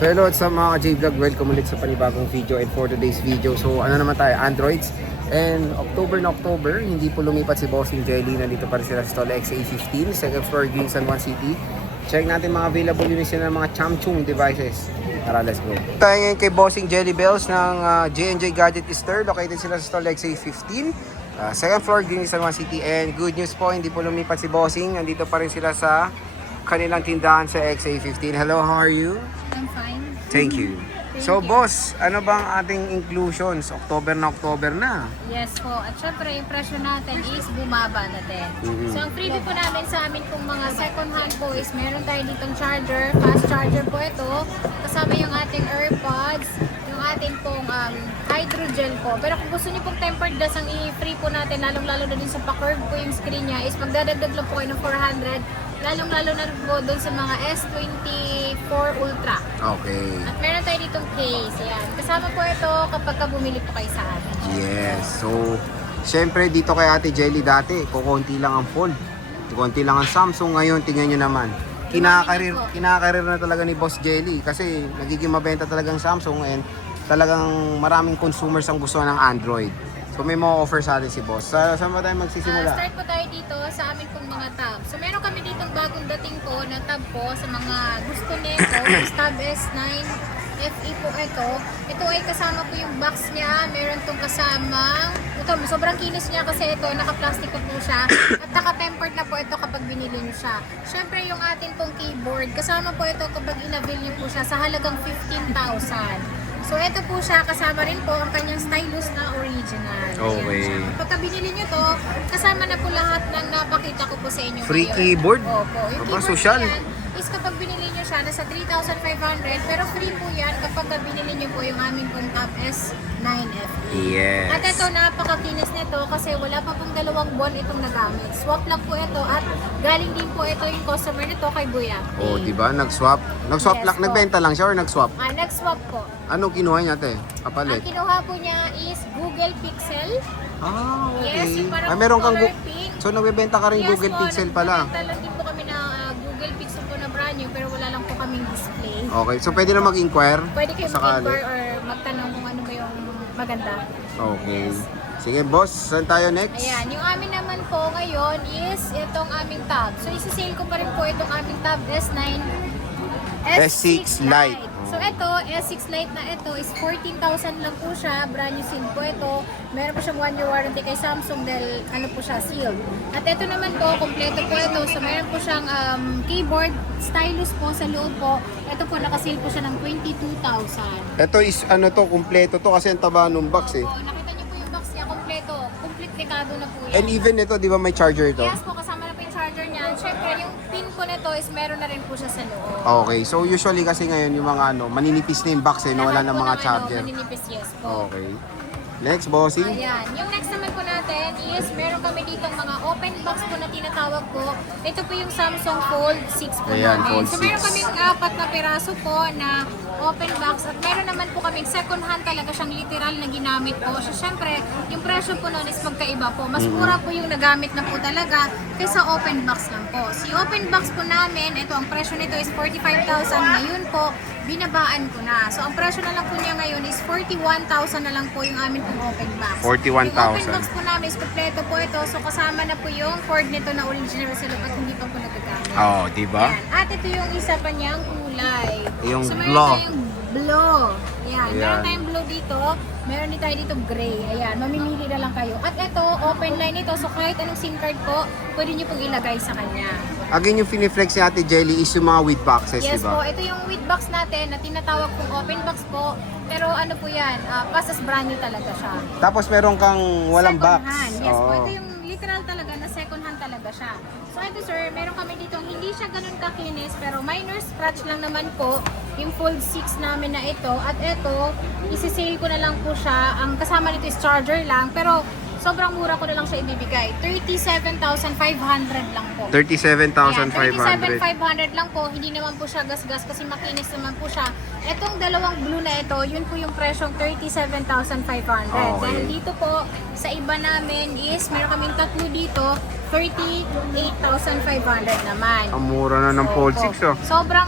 So hello at sa mga J-Vlog, welcome ulit sa panibagong video. And for today's video, so ano naman tayo, Androids. And October na October, hindi po lumipat si Bossing Jelly. Nandito pa rin sila sa Stall XA15, second floor, Green San Juan City. Check natin mga available units nila ng mga Chamchung devices. Tara, let's go. Tayo ngayon kay Bossing Jelly Bells ng J&J Gadget Store. Located sila sa Stall XA15. Second floor, Green San Juan City. And good news po, hindi po lumipat si Bossing. Nandito pa rin sila sa kanilang tindahan sa XA15. Hello, how are you? I'm fine. Thank you. So boss, ano bang ating inclusions? October na. Yes po. At syempre, yung presyo natin is bumaba na din. So, ang freebie po namin sa amin kung mga second hand po is meron tayo ditong charger, fast charger po ito. Kasama yung ating AirPods, yung ating pong hydrogel po. Pero kung gusto niyo pong tempered glass ang i-free po natin, lalong-lalo na din sa pa-curve po yung screen niya, is magdadagdag lang po kayo ng 400. Lalong-lalo na po doon sa mga S24 Ultra. Okay. At meron tayo ditong case. Yan. Kasama po ito kapag bumili po kayo sa amin. Yes. So, syempre dito kay Ate Jelly dati, kukunti lang ang fold. Kukunti lang ang Samsung. Ngayon, tingnan nyo naman. Kinakarir na talaga ni Boss Jelly kasi nagiging mabenta talagang Samsung and talagang maraming consumers ang gusto ng Android. So may mga offer sa atin si Boss. Saan ba tayo magsisimula? Start po tayo dito sa amin pong mga tab. So meron kami ditong bagong dating po na tab po sa mga gusto nito. Tab S9 FE po ito. Ito ay kasama po yung box niya. Meron tong kasamang, ito sobrang kinis niya kasi ito naka-plastic po siya. At naka-tempered na po ito kapag binili niyo siya. Syempre yung ating pong keyboard, kasama po ito kapag in-avail niyo po siya sa halagang 15,000. So ito po siya, kasama rin po ang kanyang stylus na original. Okay. Pagka binili nyo to, kasama na po lahat ng napakita ko po sa inyo Free ngayon. keyboard? Opo. Yung Aba, keyboard social. na yan is kapag binili nyo siya, nasa 3,500. Pero free po yan kapag binili nyo po yung aming pong Tab S9 FE. Yes. At ito, napakakinis nito kasi wala pa pong 2 buwan itong nagamit. Swap lang po ito at galing din po ito yung customer nito kay Buya. Oh, di ba? Nag-swap. Nag-swap Yes, lang, po. nagbenta lang siya or nag-swap? Nag-swap po. Ano kinuha niya, te? Ang Kapalit. kinuha po niya is Google Pixel. Ah, okay. Yes, yung parang meron kang color pink. So nagbebenta ka rin Google po, Pixel pala. nagbebenta lang din po kami na Google Pixel po na brand new pero wala lang po kaming display. Okay, so pwede na mag-inquire? Pwede kayo sakali. mag-inquire or magtanong kung ano ba yung maganda. Okay. Sige boss, saan tayo next? Ayan, yung amin naman po ngayon is itong aming tab. So isi-sale ko pa rin po itong aming tab S9 S6 Lite. So ito, S6 Lite na ito is 14,000 lang po siya. Brand new seal po ito. Meron po siyang 1-year warranty kay Samsung dahil ano po siya, sealed. At ito naman po, kompleto po ito. So meron po siyang keyboard, stylus po sa loob po. Ito po, naka-seal po siya ng 22,000. Ito is ano to, kumpleto to kasi ang taba ng box eh. So, nakita niyo po yung box niya, kompleto. Complete dekado na po yan. And even ito, di ba may charger ito? Yes po, kasama na po yung charger niya. Siyempre, yung pin po nito is meron na rin po siya sa loob. Okay, so usually kasi ngayon yung mga ano, maninipis na yung box eh, no? Wala Lahat ng po mga ng, charger. maninipis, yes po. Okay. Next, bossing. Ayan. Yung next naman po natin is meron kami ditong mga open box po na tinatawag po. Ito po yung Samsung Fold 6 po Ayan, namin. Fold So meron 6. kaming 4 na piraso po na open box at meron naman po kaming second hand talaga siyang literal na ginamit po. So syempre, yung presyo po nun is magkaiba po. Mas mura po yung nagamit na po talaga kaysa open box lang po. Si open box po namin, ito ang presyo nito is 45,000. Ngayon po, binabaan ko na. So ang presyo na lang po niya ngayon is 41,000 na lang po yung amin pong open box. 41,000. Yung open box po namin is kompleto po ito. So kasama na po yung cord nito na original sa loob at hindi pa po nagagamit. Oh, di ba? Yan. At ito yung isa pa niyang kulay. Yung so, blue. meron tayong blue. Yan. Ayan. Meron tayong blue dito. Meron din tayo dito gray. Ayan. Mamimili na lang kayo. At ito, open line ito. So kahit anong SIM card po, pwede niyo pong ilagay sa kanya. Again, yung finiflex ni Ate Jelly is yung mga with boxes, di Yes po, ba? ito yung with box natin na tinatawag pong open box po. Pero ano po yan, pasas brand new talaga siya. Tapos meron kang walang Second box. hand. Yes po, Oo. ito yung literal talaga na second hand talaga siya. So ito sir, meron kami dito, hindi siya ganun kakinis, pero minor scratch lang naman po yung Fold 6 namin na ito. At ito, isi-sale ko na lang po siya. Ang kasama nito is charger lang, pero sobrang mura ko na lang siya ibibigay. 37,500 lang po. 37,500. 37,500 lang po. Hindi naman po siya gas-gas kasi makinis naman po siya. Etong dalawang blue na ito, yun po yung presyong 37,500. Okay. Dahil dito po, sa iba namin is, meron kaming tatlo dito, 38,500 naman. Ang mura na ng Fold Opo. 6 oh. Sobrang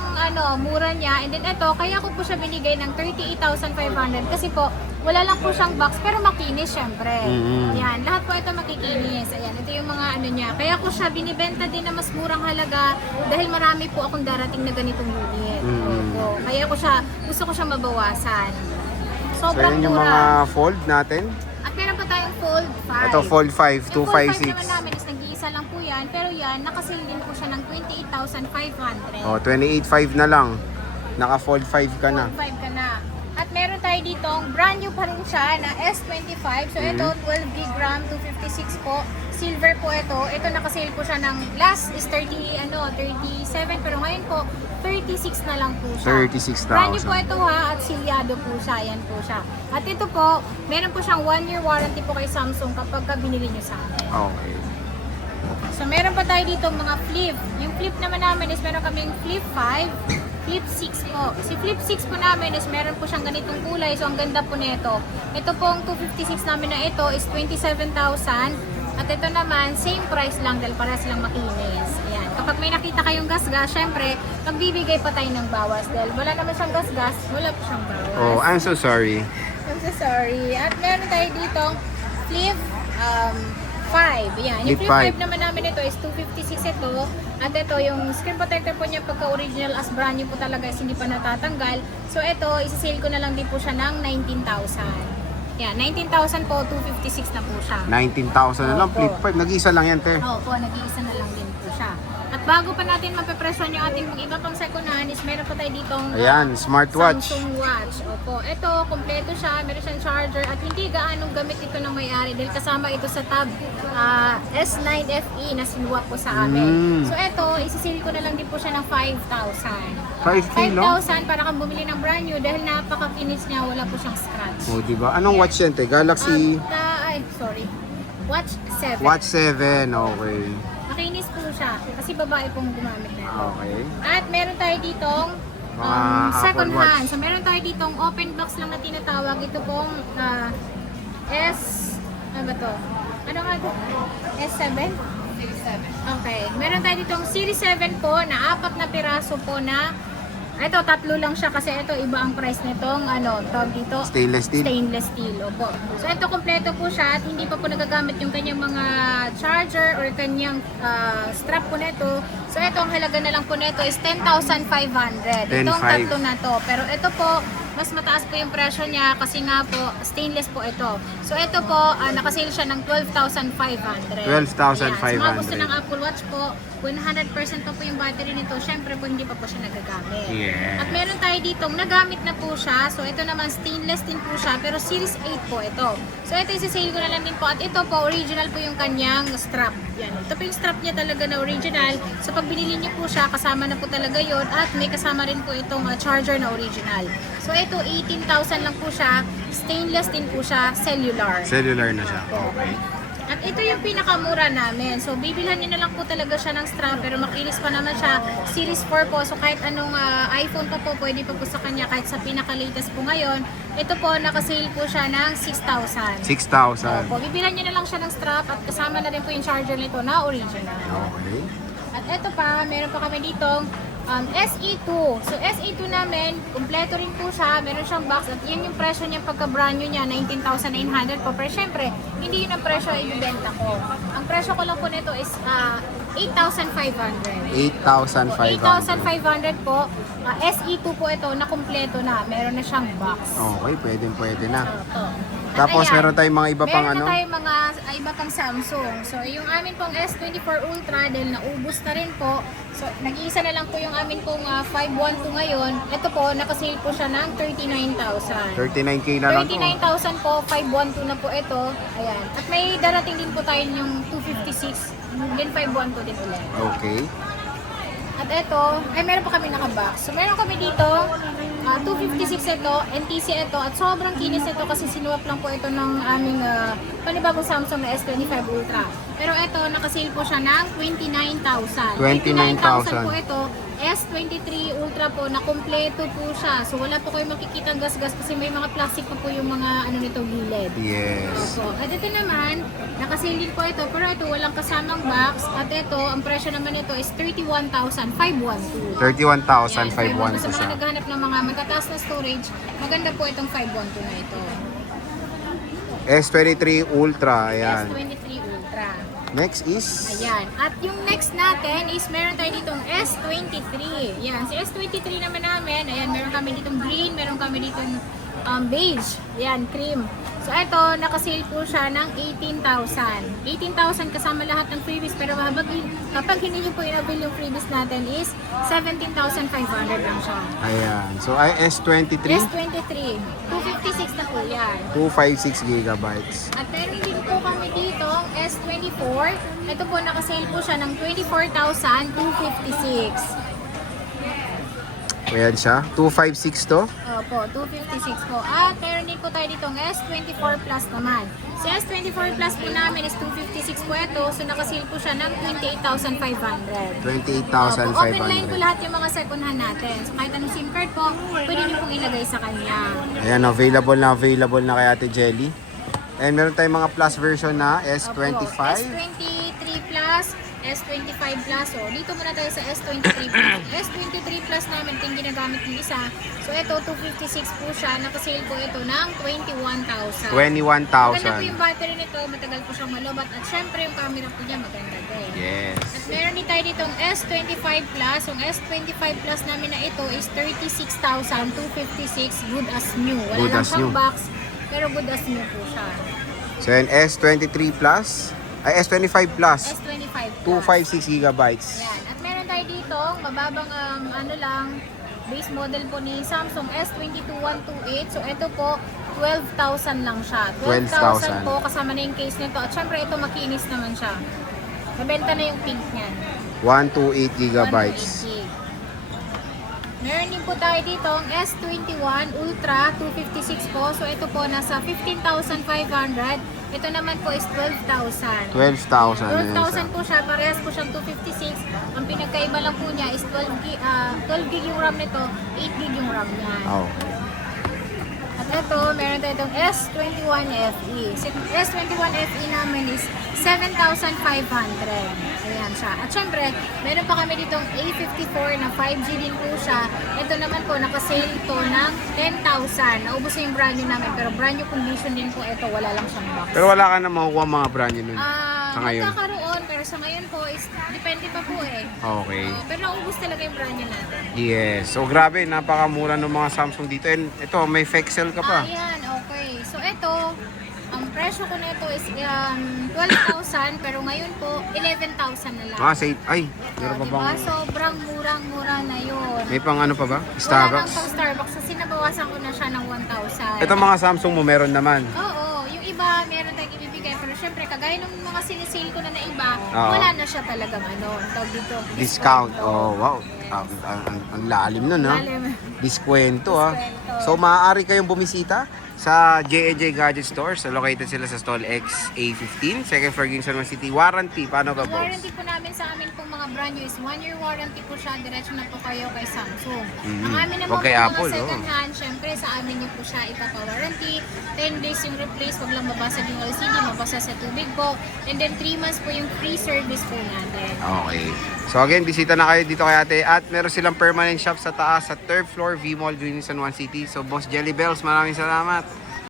mura niya. And then ito, kaya ko po siya binigay ng 38,500 kasi po, wala lang po siyang box pero makinis syempre. Mhm. Yan, lahat po ito makikinis. Ayan, ito yung mga ano niya. Kaya ko siya binibenta din na mas murang halaga dahil marami po akong darating na ganitong unit. Mhm. Opo. Kaya ko siya, gusto ko siya mabawasan. So Sobrang yun yung mura. mga fold natin. At meron pa tayong Fold 5. Ito Fold 5, Yung Fold 5 256. naman namin is nag-iisa lang po yan. Pero yan, nakasale din po siya ng 28,500. Oh, 28.5 na lang. Naka Fold 5 ka na. Fold 5 ka na. At meron tayo dito, brand new pa rin siya na S25. So ito, 12 gig RAM, 256 po. Silver po ito. Ito nakasale po siya ng last is 37 pero ngayon po 36 na lang po siya. 36,000. Brand new po ito ha at silyado po siya. Yan po siya. At ito po, meron po siyang 1-year warranty po kay Samsung kapag binili nyo sa akin. Okay. So meron pa tayo dito mga flip. Yung flip naman namin is meron kaming flip 5, flip 6 po. Si flip 6 po namin is meron po siyang ganitong kulay. So ang ganda po nito. Ito pong 256 namin na ito is 27,000. At ito naman, same price lang dahil para silang makinis. Ayan. Kapag may nakita kayong gas-gas, syempre, magbibigay pa tayo ng bawas. Dahil wala naman siyang gas-gas, wala po siyang bawas. Oh, I'm so sorry. I'm so sorry. At meron tayo dito flip 5. Yan. Yung Flip flip 5 5. naman namin ito is 256 ito. At ito yung screen protector po niya pagka original as brand new po talaga is hindi pa natatanggal. So ito, isa-sale ko na lang din po siya ng 19,000. Yan, 19,000 po, 256 na po siya. 19,000 na lang. Opo. Flip 5. Nag-isa lang yan, te. Oo po, nag-iisa na lang din po siya. At bago pa natin mapepresyon yung ating mga iba pang second-hand is meron pa tayo ditong Ayan, smartwatch. Samsung Watch. Opo. Ito, kompleto siya. Meron siyang charger at hindi gaanong gamit ito ng may-ari dahil kasama ito sa tab S9 FE na sinuwa po sa amin. So ito, isisili ko na lang din po siya ng 5,000. 5K lang? 5,000 para kang bumili ng brand new dahil napaka-finish niya, wala po siyang scratch. Oh, di ba? Anong watch yan, te? Galaxy Sorry. Watch 7. Watch 7. Okay. Makinis po siya kasi babae pong gumamit na ito. Okay. At meron tayo ditong Mga second Apple Watch. hand. So meron tayo ditong open box lang na tinatawag. Ito pong ano ba to? Ano nga to? S7? Okay. Meron tayo ditong Series 7 po na 4 na piraso po na ito, tatlo lang siya kasi ito iba ang price nitong tawag dito Stainless steel. stainless steel. Opo. So ito kompleto po siya at hindi pa po nagagamit yung kanyang mga charger or kanyang strap po nito. So ito ang halaga na lang po nito is 10,500. Itong 10,500. tatlo na to. Pero ito po mas mataas po yung presyo niya kasi nga po stainless po ito. So ito po nakasale siya ng 12,500. 12,500. Ayan. So mga gusto ng Apple Watch po 100% pa po yung battery nito. Syempre po hindi pa po siya nagagamit. Yeah. At meron tayo ditong nagamit na po siya. So ito naman stainless din po siya pero Series 8 po ito. So ito isasale ko na lang din po at ito po original po yung kanyang strap. Yan. Ito po yung strap niya talaga na original. So pag binili niyo po siya kasama na po talaga yon at may kasama rin po itong charger na original. So ito 18,000 lang po siya. Stainless din po siya. Cellular. Cellular na siya. Okay. At ito yung pinakamura namin. So, bibilhan niyo na lang po talaga siya ng strap pero makinis pa naman siya. Series 4 po. So, kahit anong iPhone pa po, pwede pa po sa kanya. Kahit sa pinaka-latest po ngayon. Ito po, nakasale po siya ng 6,000. 6,000. Opo, bibilhan niyo na lang siya ng strap at kasama na rin po yung charger nito na original. Okay. At ito pa, meron pa kami ditong SE2. So SE2 namin, kumpleto rin po siya. Meron siyang box at yan yung presyo niya pagka brand new niya, 19,900 po. Pero syempre, hindi yun ang presyo ibibenta ko. Ang presyo ko lang po nito is 8,500. 8,500. 8,500 po. SE2 po ito na kumpleto na. Meron na siyang box. Okay, pwede na. Opo. Tapos At ayan, meron tayong mga iba pang meron ano? na tayong mga iba pang Samsung. So, yung amin pong S24 Ultra dahil naubos na rin po. So, nag-iisa na lang po yung amin pong 512 ngayon. Ito po, nakasale po siya ng 39,000. 39K na lang to. 39,000 po, 512 na po ito. Ayan. At may darating din po tayo yung 256. Then 512 din ulit. Okay. At ito, ay meron pa kami naka-box. So meron kami dito, 256 ito, NTC ito, at sobrang kinis ito kasi sinuwap lang po ito ng aming panibagong Samsung na S25 Ultra. Pero ito, nakasale po siya ng 29,000. 29,000 po ito, S23 Ultra po, na kompleto po siya. So wala po kayong makikita gas-gas kasi may mga plastic pa po yung mga ano nito gilid. Yes. Opo. At ito naman, nakasil din po ito, pero ito walang kasamang box. At ito, ang presyo naman nito is 31,512. 31,512 Sa mga siya. naghahanap ng mga magkataas na storage, maganda po itong 512 na ito. S23 Ultra, ayan. S23 Ultra. Next is Ayan. At yung next natin is meron tayo ditong S23. Ayan. Si S23 naman namin, ayan, meron kami ditong green, meron kami ditong beige. Ayan, cream. So ito, nakasale po siya ng 18,000. 18,000 kasama lahat ng freebies, pero kapag hindi nyo po in-avail yung freebies natin is 17,500 lang siya. ayan. So ay S23 S23. 256 na po yan. 256 gigabytes. At meron din po kami dito S24. Ito po nakasale po siya ng 24,256. Ayan siya. 256 to. Opo, 256 po. At meron din po tayo dito S24 Plus naman. Si S24 Plus po namin is 256 po ito. So nakasale po siya ng 28,500. 28,500. Open line po lahat yung mga second hand natin. So kahit anong SIM card po, pwede niyo pong ilagay sa kanya. Ayan, available na kay Ate Jelly. And meron tayong mga plus version na S25. S23 Plus, S25 Plus. So, dito muna tayo sa S23 Plus. S23 Plus namin, ito yung ginagamit ng isa. So, ito, 256 po siya. Nakasale po ito ng 21,000. 21,000. Maganda po yung battery nito. Matagal po siyang malobat. At syempre, yung camera po niya maganda din. Yes. At meron din tayo ditong S25 Plus. Yung S25 Plus namin na ito is 36,256. Good as new. Wala Good lang as siyang new. box. Pero good as new po siya. So, yan, S23 Plus. Ay, S25 Plus. S25 Plus. 256 gigabytes. Ayan. At meron tayo dito, mababang ano lang, base model po ni Samsung S22128. So ito po, 12,000 lang siya. 12,000 po, kasama na yung case nito. At syempre ito, makinis naman siya. Nabenta na yung pink niyan. 128 gigabytes. 128 gig. Meron din po tayo dito ang S21 Ultra 256 po. So ito po, nasa 15,500. Ito naman po is 12,000. 12,000. 12,000 po siya, parehas po siyang 256. Ang pinagkaiba lang po niya is 12 gig yung RAM nito, 8 gig yung RAM niya. Oh. At ito, meron tayo itong S21 FE. Si S21 FE namin is 7,500. Ayan siya. At syempre, meron pa kami ditong A54 na 5G din po siya. Ito naman po, nakasale to ng 10,000. Naubos na yung brand new namin, pero brand new condition din po ito. Wala lang siyang box. Pero wala ka na makukuha mga brand new nun. Sa ngayon. Magkakaroon, pero sa ngayon po is depende pa po eh. Okay. Pero naubos talaga yung brand new natin. Yes. So, grabe. Napakamura ng mga Samsung dito. And ito, may Fexel ka pa. Ayan, okay. So ito, ang presyo ko nito is 12,000, pero ngayon po 11,000 na lang. Say, ay, meron pa Diba? bang... Sobrang murang-mura na yun. May pang ano pa ba? Wala nang Starbucks? pang Starbucks kasi nabawasan ko na siya ng 1,000. Ito mga Samsung mo, meron naman. Oo, yung iba meron tayong ibibigay, pero syempre kagaya ng mga sinisale ko na iba, Oo. wala na siya talagang ano, tawag dito, Discount. Oh, wow. Ang lalim nun, ha? Lalim. Diskwento, ha? Diskwento. So, maaari kayong bumisita sa J&J Gadget Store. So, located sila sa stall XA15, second floor, Ginsan City. Warranty, paano ba, Ang boss? warranty po namin sa amin pong mga brand new is 1-year warranty po siya. Diretso na po kayo kay Samsung. Ang amin naman Huwag kay po Apple, mga second hand, syempre sa amin niyo po siya ipapa-warranty. 10 days yung replace, wag lang mabasag yung LCD, mabasa sa tubig po. And then 3 months po yung free service po natin. Okay. So again, bisita na kayo dito kay ate at meron silang permanent shop sa taas sa 3rd floor V-Mall, Green San Juan City. So Boss Jelly Bells, maraming salamat.